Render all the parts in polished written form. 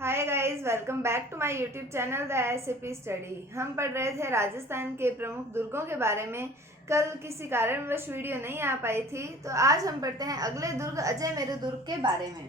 Hi guys, welcome back to my YouTube channel the SAP study. हम पढ़ रहे थे राजस्थान के प्रमुख दुर्गों के बारे में। कल किसी कारणवश वीडियो नहीं आ पाई थी, तो आज हम पढ़ते हैं अगले दुर्ग अजय मेरू दुर्ग के बारे में।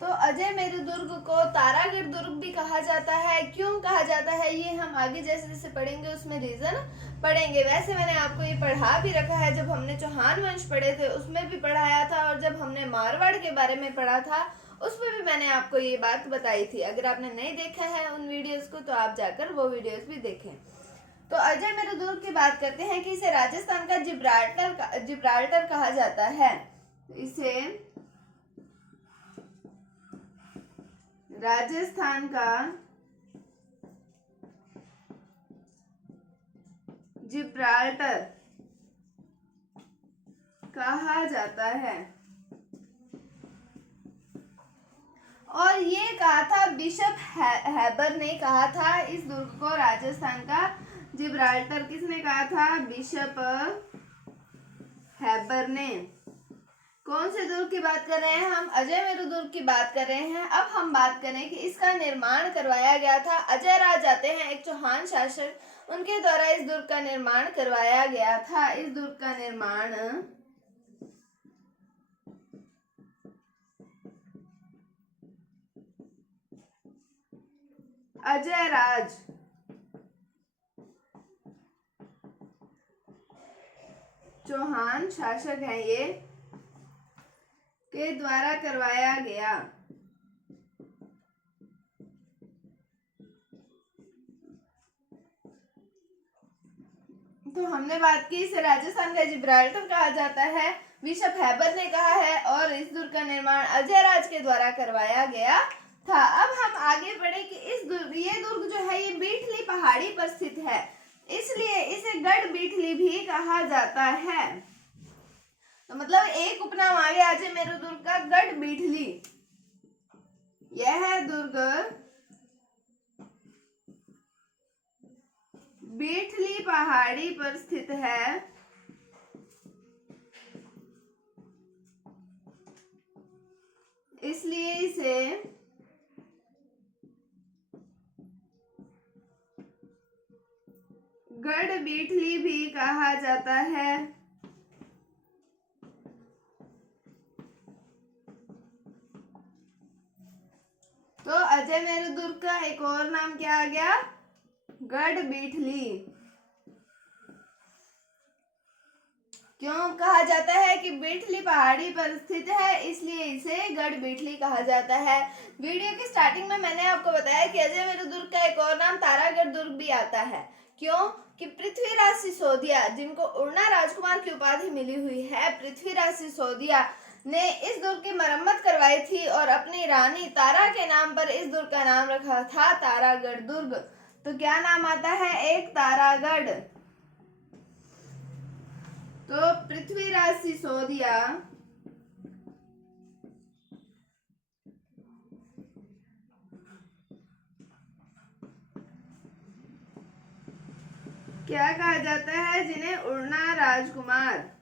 तो अजय मेरू दुर्ग को तारागढ़ दुर्ग भी कहा जाता है। क्यों कहा जाता है ये हम आगे जैसे जैसे पढ़ेंगे उसमें रीजन पढ़ेंगे। वैसे मैंने आपको ये पढ़ा भी रखा है, जब हमने चौहान वंश पढ़े थे उसमें भी पढ़ाया था, और जब हमने मारवाड़ के बारे में पढ़ा था उसमें भी मैंने आपको ये बात बताई थी। अगर आपने नहीं देखा है उन वीडियोस को तो आप जाकर वो वीडियोस भी देखें। तो अजय मेरू दुर्ग की बात करते हैं कि इसे राजस्थान का जिब्राल्टर कहा जाता है। इसे राजस्थान का जिब्राल्टर कहा जाता है, और ये कहा था बिशप हैबर ने कहा था इस दुर्ग को राजस्थान का जिब्राल्टर। किसने कहा था? बिशप हैबर ने। कौन से दुर्ग की बात कर रहे हैं हम? अजय मेरू दुर्ग की बात कर रहे हैं। अब हम बात करें कि इसका निर्माण करवाया गया था। अजय राज आते हैं, एक चौहान शासक, उनके द्वारा इस दुर्ग का निर्माण करवाया गया था। इस दुर्ग का निर्माण अजय राज चौहान शासक हैं ये के द्वारा करवाया गया। तो हमने बात की इसे राजस्थान का जिब्राल्टर कहा जाता है, बिशप हैबर ने कहा है, और इस दुर्ग का निर्माण अजय राज के द्वारा करवाया गया था। अब हम आगे बढ़े कि ये दुर्ग जो है ये बीठली पहाड़ी पर स्थित है, इसलिए इसे गढ़ बीठली भी कहा जाता है। तो मतलब एक उपनाम आ गया अजय मेरू दुर्ग का, गढ़ बीठली। यह दुर्ग बीठली पहाड़ी पर स्थित है, इसलिए इसे गढ़ बीठली भी कहा जाता है। तो अजय मेरू दुर्ग का एक और नाम क्या आ गया? गढ़ बीठली। क्यों कहा जाता है कि बीठली पहाड़ी पर स्थित है, इसलिए इसे गढ़ बीठली कहा जाता है। वीडियो की स्टार्टिंग में मैंने आपको बताया कि अजय मेरू दुर्ग का एक और नाम तारागढ़ दुर्ग भी आता है। क्यों कि पृथ्वीराज सिसोदिया, जिनको उड़ना राजकुमार की उपाधि मिली हुई है, पृथ्वीराज सिसोदिया ने इस दुर्ग की मरम्मत करवाई थी और अपनी रानी तारा के नाम पर इस दुर्ग का नाम रखा था तारागढ़ दुर्ग। तो क्या नाम आता है? एक तारागढ़। तो पृथ्वीराज सिसोदिया क्या कहा जाता है? जिन्हें उड़ना राजकुमार।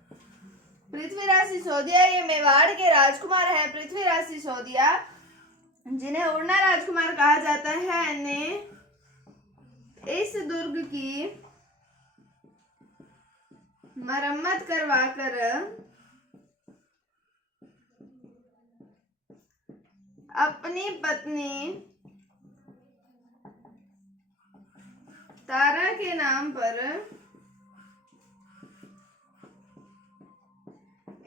पृथ्वीराज सिसोदिया ये मेवाड़ के राजकुमार हैं। पृथ्वीराज सिसोदिया जिन्हें उड़ना राजकुमार कहा जाता है ने इस दुर्ग की मरम्मत करवाकर अपनी पत्नी तारा के नाम पर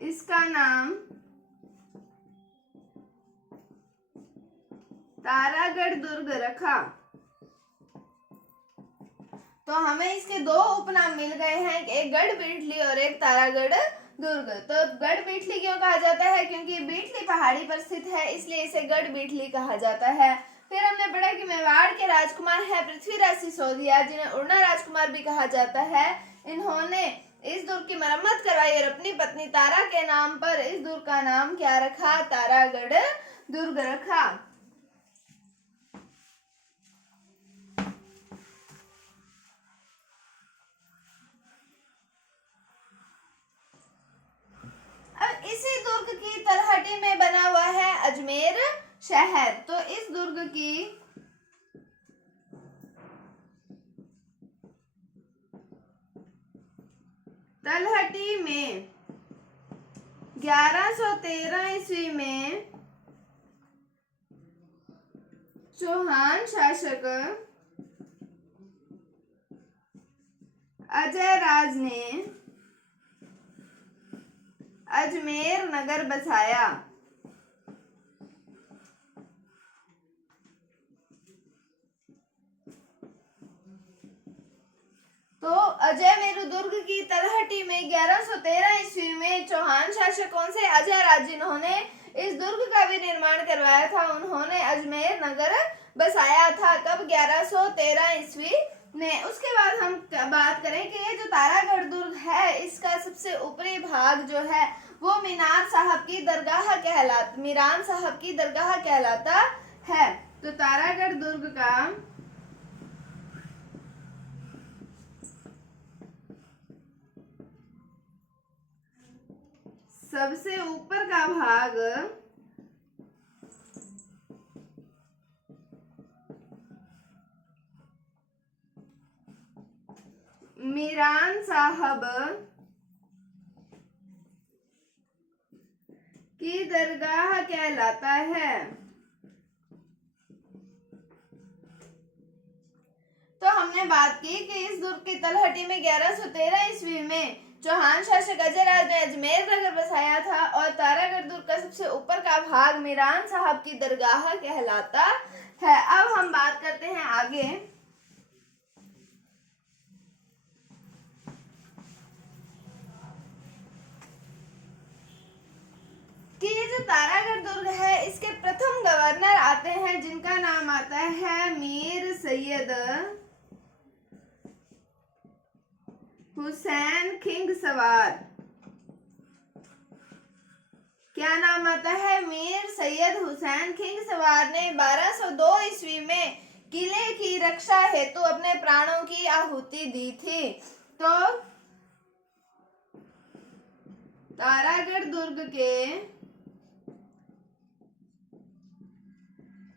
इसका नाम तारागढ़ दुर्ग रखा। तो हमें इसके दो उपनाम मिल गए हैं, एक गढ़ बीठली और एक तारागढ़ दुर्ग। तो गढ़ बीठली क्यों कहा जाता है? क्योंकि बीठली पहाड़ी पर स्थित है, इसलिए इसे गढ़ बीठली कहा जाता है। फिर हमने पढ़ा कि मेवाड़ के राजकुमार है पृथ्वीराज सिसोदिया, जिन्हें उड़ना राजकुमार भी कहा जाता है। इन्होंने इस दुर्ग की मरम्मत करवाई और अपनी पत्नी तारा के नाम पर इस दुर्ग का नाम क्या रखा? तारागढ़ दुर्ग रखा। अब इसी दुर्ग की तलहटी में बना हुआ है अजमेर शहर। तो इस दुर्ग की तलहटी में 1113 ईस्वी में चौहान शासक अजय राज ने अजमेर नगर बसाया। तो अजयमेरु दुर्ग की तलहटी में 1113 ईस्वी में चौहान शासक कौन से? अजय राज, जिन्होंने इस दुर्ग का भी निर्माण करवाया था, उन्होंने अजमेर नगर बसाया था। कब? 1113 ईस्वी में। उसके बाद हम बात करें कि ये जो तारागढ़ दुर्ग है, इसका सबसे ऊपरी भाग जो है वो मीरान साहब की दरगाह कहलाता है। तो तारागढ़ दुर्ग का सबसे ऊपर का भाग मीरान साहब की दरगाह कहलाता है। तो हमने बात की कि इस दुर्ग की तलहटी में 1113 ईस्वी में चौहान शासक अजय राज ने अजमेर नगर बसाया था और तारागढ़ दुर्ग का सबसे ऊपर का भाग मीरान साहब की दरगाह कहलाता है। अब हम बात करते हैं आगे कि ये जो तारागढ़ दुर्ग है, इसके प्रथम गवर्नर आते हैं जिनका नाम आता है मीर सैयद हुसैन खिंग सवार। क्या नाम आता है? मीर सैयद हुसैन खिंग सवार ने 1202 ईस्वी में किले की रक्षा हेतु अपने प्राणों की आहुति दी थी। तो तारागढ़ दुर्ग के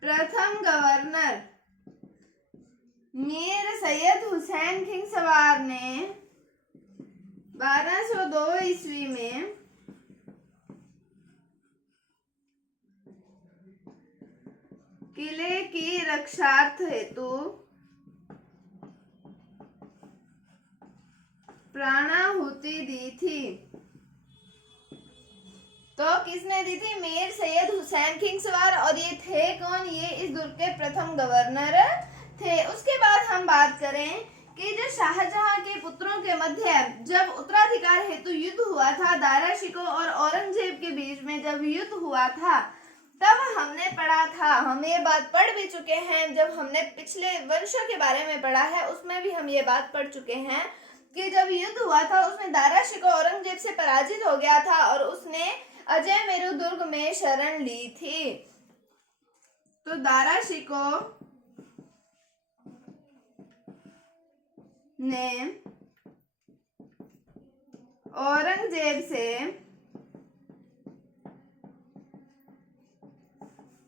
प्रथम गवर्नर मीर सैयद हुसैन खिंग सवार ने 1202 ईस्वी में किले की रक्षार्थ हेतु प्राणाहुति दी थी। तो किसने दी थी? मीर सैयद हुसैन खिंग सवार। और ये थे कौन? ये इस दुर्ग के प्रथम गवर्नर थे। उसके बाद हम बात करें कि जो शाहजहां के पुत्रों के मध्य जब उत्तराधिकार हेतु युद्ध हुआ था, दारा शिकोह और औरंगजेब के बीच में जब युद्ध हुआ था, तब हमने पढ़ा था, हम ये बात पढ़ भी चुके हैं, जब हमने पिछले वंशों के बारे में पढ़ा है उसमें भी हम ये बात पढ़ चुके हैं कि जब युद्ध हुआ था उसमें दारा शिकोह औरंगजेब से पराजित हो गया था और उसने अजयमेरु दुर्ग में शरण ली थी। तो दारा शिकोह ने औरंगजेब से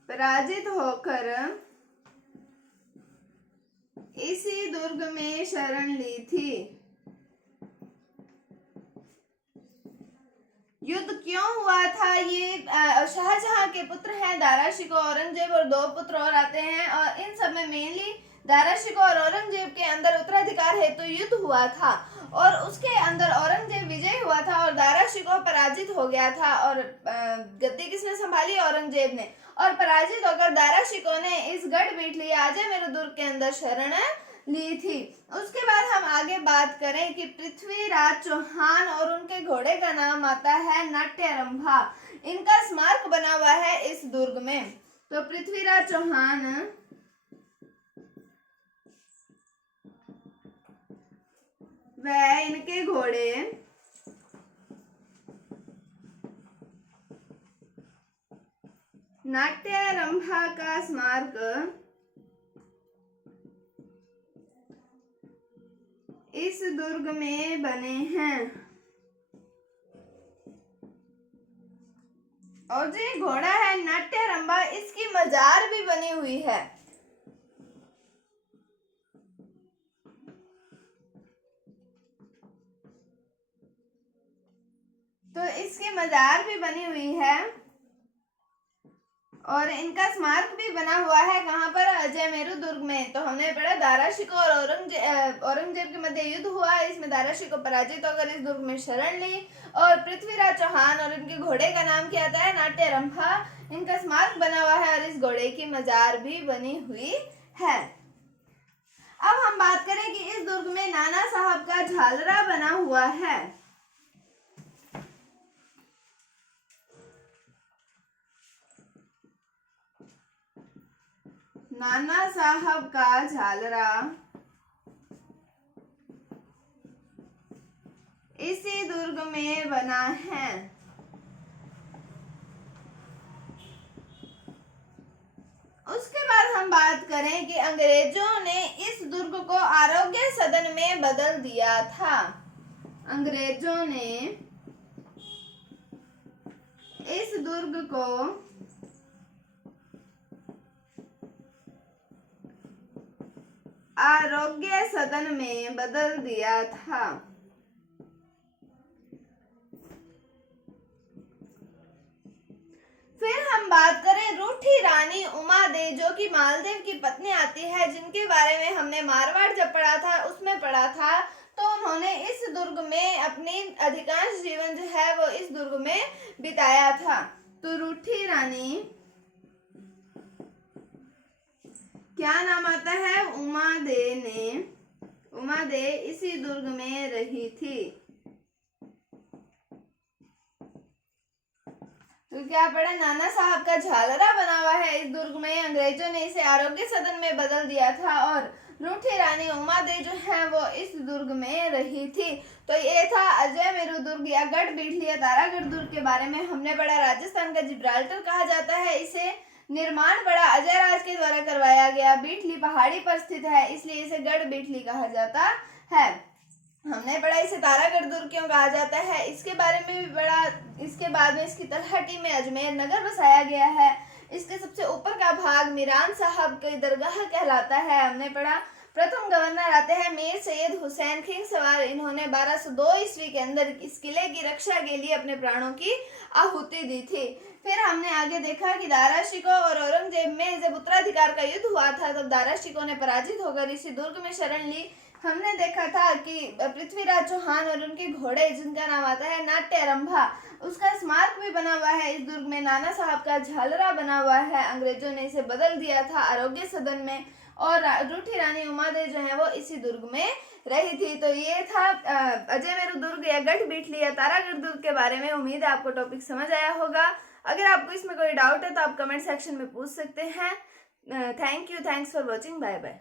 पराजित होकर इसी दुर्ग में शरण ली थी। युद्ध क्यों हुआ था? ये शाहजहां के पुत्र हैं दारा शिकोह औरंगजेब और दो पुत्र और आते हैं, और इन सब में मेनली दारा शिकोह और औरंगजेब के अंदर उत्तराधिकार हेतु युद्ध हुआ था और उसके अंदर औरंगजेब विजय हुआ था और दारा शिकोह पराजित हो गया था। और गद्दी किसने संभाली? औरंगजेब ने। और पराजित होकर दारा शिकोह ने इस गढ़ बिठलिया अजयमेरु दुर्ग के अंदर शरण ली थी। उसके बाद हम आगे बात करें कि पृथ्वीराज चौहान और उनके घोड़े का नाम आता है नाट्यरंभा। इनका स्मारक बना हुआ है इस दुर्ग में। तो पृथ्वीराज चौहान व इनके घोड़े नाट्यारंभा का स्मारक इस दुर्ग में बने हैं। और जो ये घोड़ा है नाट्यारंभा, इसकी मजार भी बनी हुई है। तो इसकी मजार भी बनी हुई है और इनका स्मारक भी बना हुआ है। कहाँ पर? अजयमेरु दुर्ग में। तो हमने पढ़ा दारा शिकोह और औरंगजेब के मध्य युद्ध हुआ। इसमें दारा शिकोह पराजित होकर इस दुर्ग में शरण ली और पृथ्वीराज चौहान और इनके घोड़े का नाम क्या था? नाट्यारंभा। इनका स्मारक बना हुआ है और इस घोड़े की मजार भी बनी हुई है। अब हम बात करें कि इस दुर्ग में नाना साहब का झालरा बना हुआ है। नाना साहब का झालरा इसी दुर्ग में बना है। उसके बाद हम बात करें कि अंग्रेजों ने इस दुर्ग को आरोग्य सदन में बदल दिया था। अंग्रेजों ने इस दुर्ग को आरोग्य सदन में बदल दिया था। फिर हम बात करें रूठी रानी उमादे, जो कि मालदेव की पत्नी आती है, जिनके बारे में हमने मारवाड़ जब पढ़ा था उसमें पढ़ा था। तो उन्होंने इस दुर्ग में अपनी अधिकांश जीवन जो है वो इस दुर्ग में बिताया था। तो रूठी रानी क्या नाम आता है? उमादे इसी दुर्ग में रही थी। तो क्या पढ़ा? नाना साहब का झालरा बना हुआ है इस दुर्ग में। अंग्रेजों ने इसे आरोग्य सदन में बदल दिया था और रूठी रानी उमादे जो है वो इस दुर्ग में रही थी। तो ये था अजयमेरु दुर्ग या गढ़बीठली या तारागढ़ दुर्ग के बारे में हमने पढ़ा। राजस्थान का जिब्राल्टर कहा जाता है इसे। निर्माण बड़ा अजय राज के द्वारा करवाया गया। बीठली पहाड़ी पर स्थित है, इसलिए इसे गढ़बीठली कहा जाता है। हमने पढ़ा इसे तारागढ़ दुर्ग क्यों कहा जाता है, इसके बारे में भी पढ़ा। इसके बाद में इसकी तलहटी में अजमेर नगर बसाया गया है। इसके सबसे ऊपर का भाग मीरान साहब की दरगाह कहलाता है। हमने पढ़ा प्रथम गवर्नर आते हैं मीर सैयद हुसैन खिंग सवार। इन्होंने 1202 ईस्वी के अंदर इस किले की रक्षा के लिए अपने प्राणों की आहुति दी थी। फिर हमने आगे देखा कि दारा शिकोह और औरंगजेब में जब उत्तराधिकार का युद्ध हुआ था तब दारा शिकोह ने पराजित होकर इसी दुर्ग में शरण ली। हमने देखा था कि पृथ्वीराज चौहान और उनके घोड़े, जिनका नाम आता है नाट्यारंभा, उसका स्मारक भी बना हुआ है इस दुर्ग में। नाना साहब का झालरा बना हुआ है। अंग्रेजों ने इसे बदल दिया था आरोग्य सदन में। और रूठी रानी उमादे जो है वो इसी दुर्ग में रही थी। तो ये था अजयमेरु दुर्ग या गढ़बीठली या तारागढ़ दुर्ग के बारे में। उम्मीद है आपको टॉपिक समझ आया होगा। अगर आपको इसमें कोई डाउट है तो आप कमेंट सेक्शन में पूछ सकते हैं। Thank you, thanks for watching, bye bye.